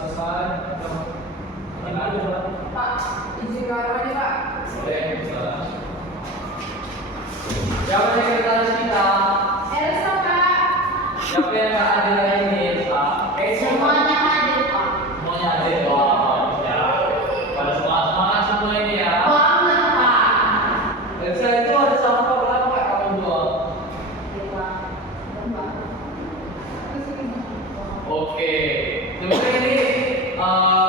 selesai. Pak, izin kameranya Pak. Boleh, bisa. Siapa sekretaris kita? Elsa Pak. Siapa yang nggak hadir hari ini, Elsa? Semuanya hadir Pak. Semuanya hadir. Oh, ya. Pada semangat semua ini ya. Banget Pak. Elsa itu ada sampah berapa kamu buang? Oke, sebenarnya ini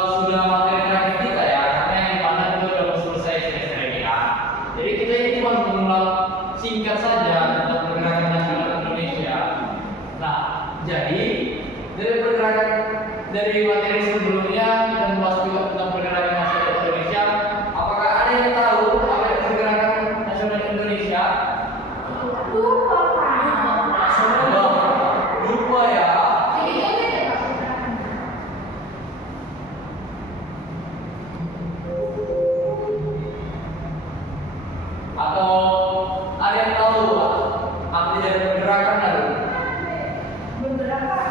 sudah materi terakhir kita ya, karena yang dimana itu sudah selesai semester ini ya. Jadi kita ini cuma mengulang singkat saja tentang pergerakan nasional Indonesia. Nah, jadi dari materi sebelumnya kita membahas juga tentang pergerakan nasional Indonesia. Apakah ada yang tahu apa itu pergerakan nasional Indonesia? Lupa Pak. Lupa ya. Atau ada yang tahu Pak, arti dari pergerakan itu? Beberapa.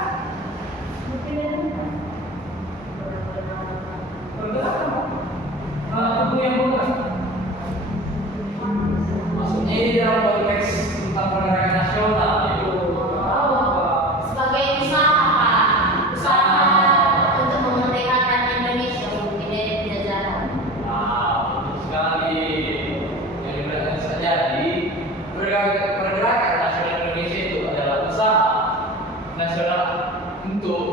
Pergerakan tubuh yang bergerak. Maksudnya ini dalam konteks tentang pergerakan nasional itu. Sebagai usaha Pak. Usaha untuk memerdekakan Indonesia mungkin dari penjajahan. Nah, betul sekali. Yang diberitakan saja di pergerakan nasional Indonesia itu adalah usaha nasional untuk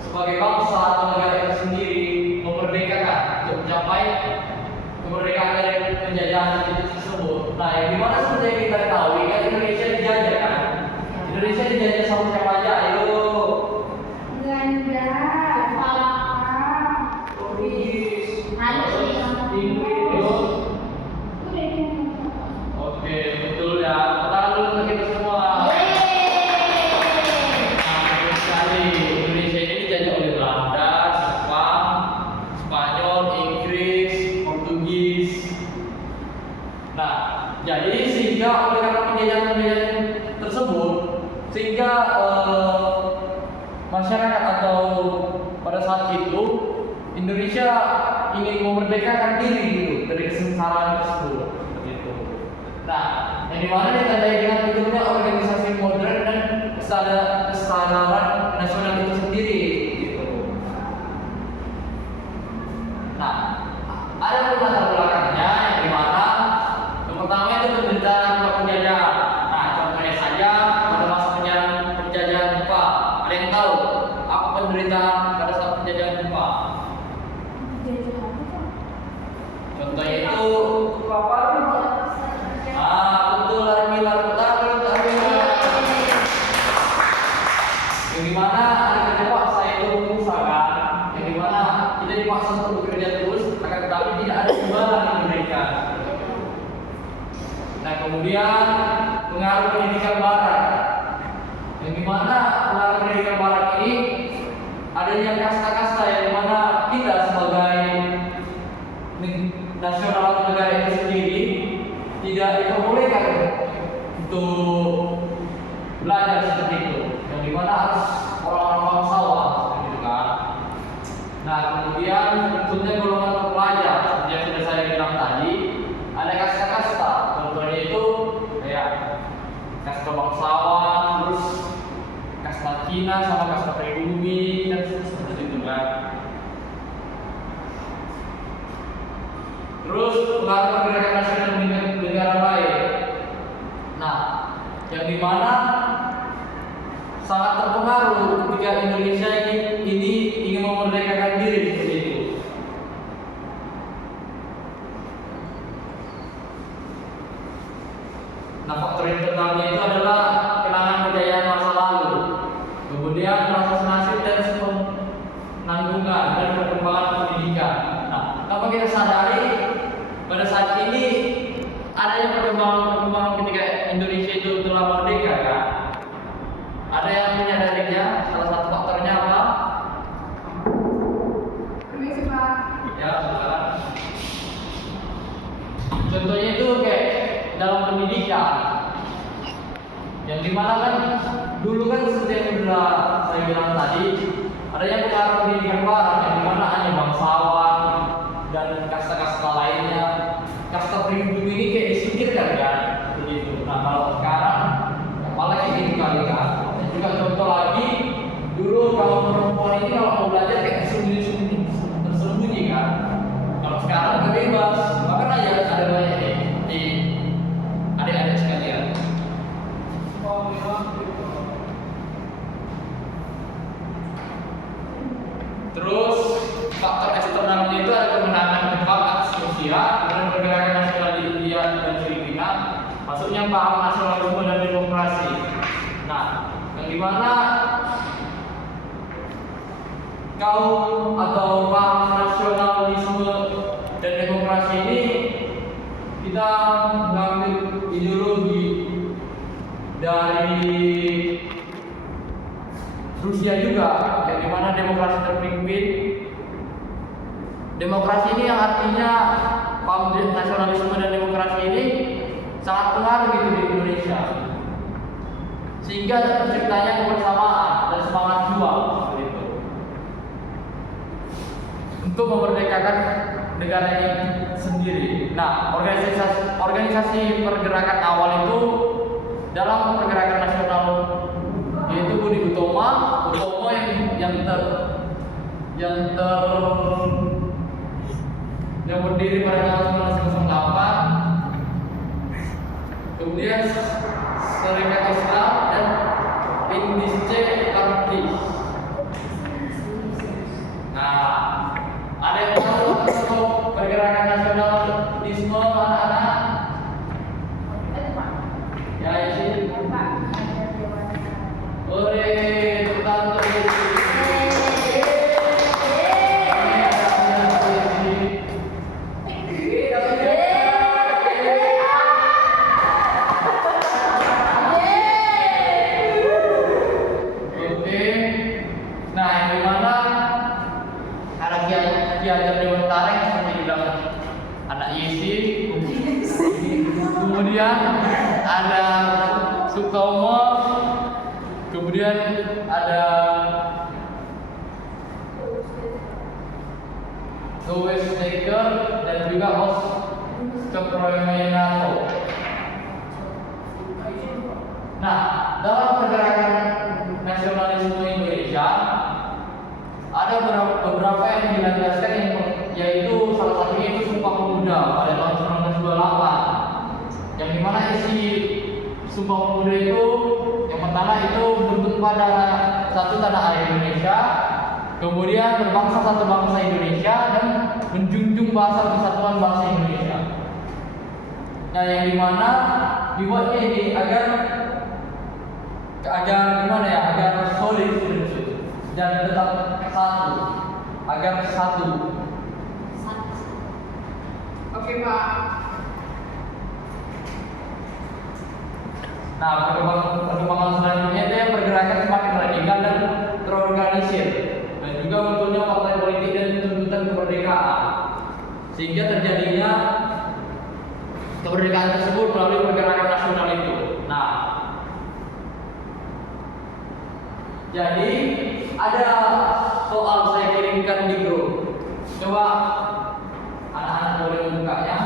sebagai bangsa atau negara itu sendiri memerdekakan untuk mencapai kemerdekaan dari penjajahan itu tersebut. Nah, yang dimana seperti yang kita ketahui kan Indonesia dijajah kan? Indonesia dijajah sama siapa aja? Ayo. Belanda, Portugis, Inggris. Inggris. Oke, betul ya. Tangan dulu untuk kita semua. Betul sekali. Indonesia ini dijajah oleh Belanda, Jepang, Spanyol, Inggris, Portugis. Nah, jadi sehingga oleh karena penjajahan tersebut, sehingga masyarakat atau pada saat itu Indonesia ingin memerdekakan diri gitu dari kesengsaraan tersebut, begitu. Nah, yang dimana ditandai dengan bentuknya organisasi modern dan kesadaran nasional itu sendiri, gitu. Nah, ada latar belakangnya yang dimana yang pertama itu penderitaan akibat penjajahan. Nah, contohnya saja pada masa penjajahan Jepang. Ada yang tahu apa penderitaan pada saat penjajahan Jepang? Contohnya itu apa? Betul, Armila, betul. Yang dimana ada kerja paksa itu mengusahakan, yang dimana kita dipaksa untuk bekerja terus, akan tetapi tidak ada imbalan yang diberikan. Nah, kemudian pengaruh pendidikan barat, yang dimana pengaruh pendidikan barat ini adanya kasta-kasta yang dimana kita sebagai nasional atau negara itu sendiri tidak diperbolehkan untuk belajar seperti itu, yang dimana harus orang-orang bangsawan seperti itu kan. Nah, kemudian tentunya golongan terpelajar seperti yang sudah saya bilang tadi, ada kasta-kasta. Contohnya itu kayak kasta bangsawan, terus kasta Cina sama kasta pribumi dan seperti itu kan. Terus pengaruh pergerakan nasional negara lain. Nah, yang dimana sangat terpengaruh ketika Indonesia ini ingin memerdekakan diri seperti itu. Nah, faktor yang pertama itu adalah kenangan kejayaan masa lalu, kemudian rasa senasib dan penanggungan dan perkembangan pendidikan. Nah, tanpa kita sadari pada saat ini adanya perkembangan ketika Indonesia itu telah merdeka kan. Ada yang menyadarinya? Salah satu faktornya apa? Permisi Pak. Ya, silakan. Contohnya itu kayak dalam pendidikan, yang dimana kan dulu kan seperti yang sudah saya bilang tadi, adanya pengaruh pendidikan barat yang Terus faktor eksternalnya itu ada kemenangan Jepang atas Rusia, kemudian pergerakan nasional di India dan Filipina, masuknya paham nasionalisme dan demokrasi. Nah, yang dimana kaum atau paham nasionalisme dan demokrasi ini kita mengambil ideologi dari Rusia juga, yang dimana demokrasi terpimpin. Demokrasi ini yang artinya paham nasionalisme dan demokrasi ini sangat pengaruh gitu di Indonesia, sehingga terciptanya kebersamaan dan semangat juang gitu, untuk memerdekakan negara ini sendiri. Nah, organisasi pergerakan awal itu dalam pergerakan nasional yaitu Budi Utomo yang berdiri pada tahun 1908, kemudian Serikat Islam dan Indische Party. Nah, ada yang tahu untuk pergerakan nasionalisme anak-anak? Ya, isi. Ore, tentang kemudian ada Sutomo, kemudian ada Louis Steger dan juga Ostroymenato. Nah, dalam pergerakan nasionalisme Indonesia ada beberapa yang dilandaskan, yaitu salah satunya itu Sumpah Pemuda pada tahun 1928, yang dimana isi Sumpah Pemuda itu yang pertama itu menuntut pada satu tanah air Indonesia, kemudian berbangsa satu bangsa Indonesia, dan menjunjung bahasa persatuan bangsa Indonesia. Nah, yang dimana dibuatnya ini agar gimana ya, agar solid dan tetap satu, agar satu. Oke, Pak. Nah, perkembangan selanjutnya itu yang pergerakan semakin radikal dan terorganisir, dan juga munculnya partai politik dan tuntutan kemerdekaan, sehingga terjadinya kemerdekaan tersebut melalui pergerakan nasional itu. Nah, jadi ada soal saya kirimkan di grup. Coba anak-anak boleh membukanya.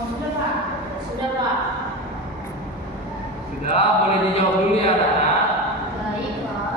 Sudah, Pak. Sudah, Pak. Sudah, boleh dijawab dulu ya, anak-anak. Baik, Pak.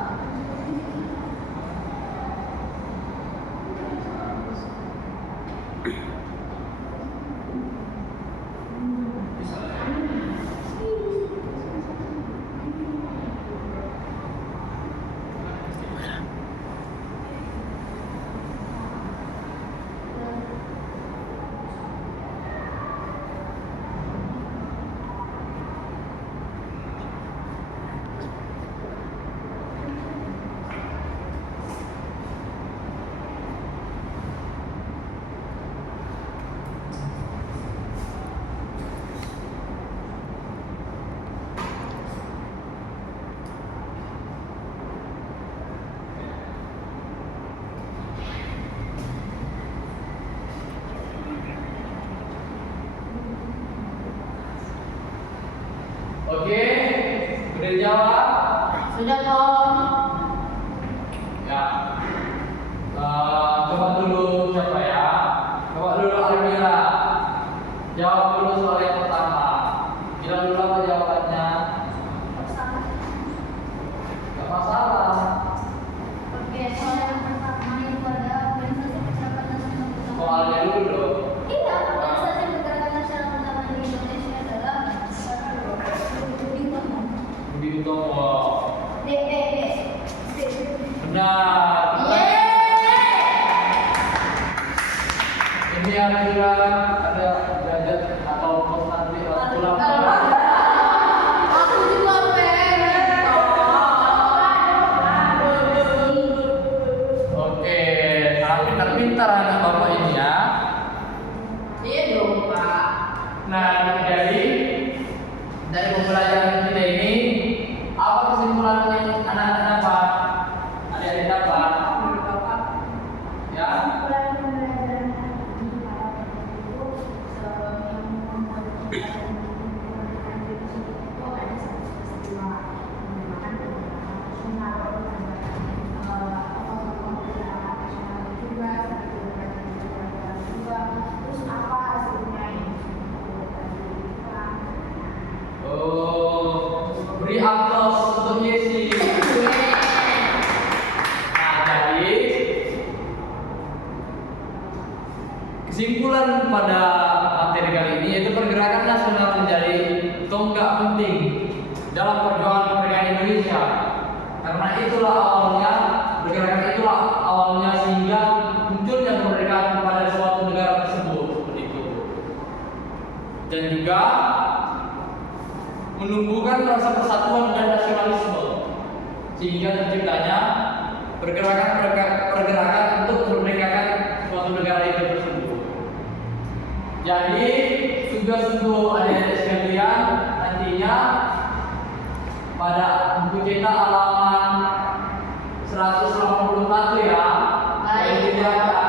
Oke, sudah dijawab? Sudah, Pak. Ya. Coba dulu siapa ya? Coba dulu Almira. Jawab dulu soal yang pertama. Bilang dulu apa jawabannya. kelompok. Dek. Benar. Ini kira ada gadget atau pos nanti pulang. Aku juga pengen. Oke, sangat pintar-pintar anak bapak ini ya. Iya dong, Pak. Nah, jadi dari pembelajaran kita ini, apa kesimpulannya anak-anak dapat? Adik-adik dapat? Ya. Oh, beri aplaus untuk Yesi. Nah, jadi kesimpulan pada materi kali ini yaitu pergerakan nasional menjadi tonggak penting dalam perjuangan kemerdekaan Indonesia. Karena itulah awalnya, pergerakan itulah awalnya sehingga munculnya kemerdekaan pada suatu negara tersebut seperti itu. Dan juga menumbuhkan rasa persatuan dan nasionalisme sehingga terciptanya pergerakan untuk memerdekakan suatu negara itu tersebut. Jadi sungguh-sungguh adik-adik sekalian, nantinya pada buku cetak halaman 181 ya, yang dijaga.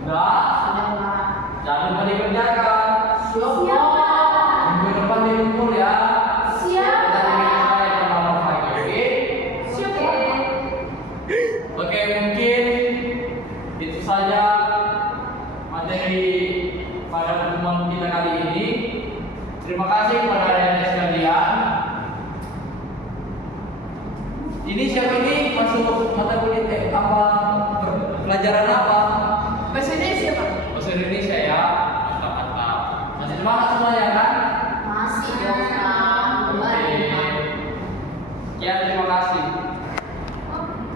Sudah. Jangan lupa dikerjakan. Siap. Minggu depan dikumpul ya. Siap. Kita bikin saya kemana lagi, oke? Siap. Oke, mungkin itu saja materi pada pertemuan kita kali ini. Terima kasih kepada adik-adik sekalian. Ini siapa ini masuk mata kuliah apa pelajaran apa? Bahasa Indonesia, Pak. Bahasa Indonesia ya. Mantap. Masih semangat semuanya kan? Masih dong, Pak. Oke. Ya, terima kasih.